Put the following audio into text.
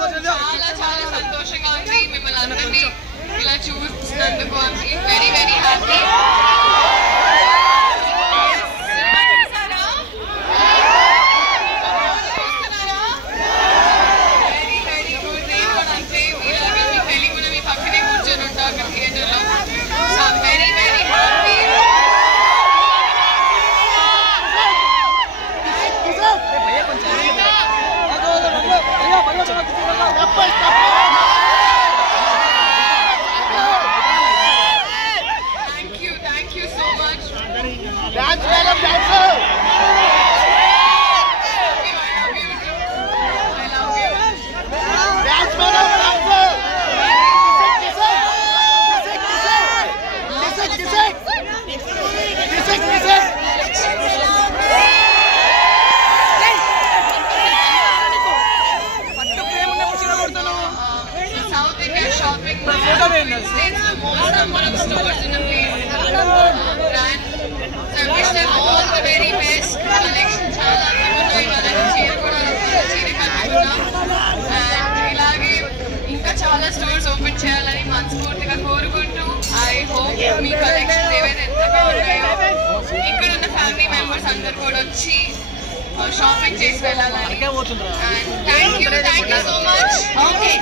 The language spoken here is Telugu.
చాలా చాలా సంతోషంగా ఉంది మిమ్మల్ని అందరినీ ఇలా చూస్తున్నందుకు. Very very happy. Very very good. నేను కూడా అంతే మీలాగా మీకు తెలియకుండా మీ పక్కనే కూర్చొని ఉంటా అక్కడ థియేటర్లో. So very very happy. Thank you so much. Dance, madam, dancer. I love you. Dance, madam, dancer. South India shopping mall stays the most number of stores in a place. Brand. So I wish them all the very best. Collection చాలా ఉన్నాయి. వాళ్ళకి చీర కూడా చీర కట్టుకున్నాం. అండ్ ఇలాగే ఇంకా చాలా స్టోర్స్ ఓపెన్ చేయాలని మనస్ఫూర్తిగా కోరుకుంటూ ఐ హోప్ మీ కలెక్షన్స్ ఏవైతే ఎంతగా ఉన్నాయో ఇక్కడ ఉన్న ఫ్యామిలీ మెంబర్స్ అందరు కూడా వచ్చి షాపింగ్ చేసి వెళ్ళాలని. Thank you so much. Okay.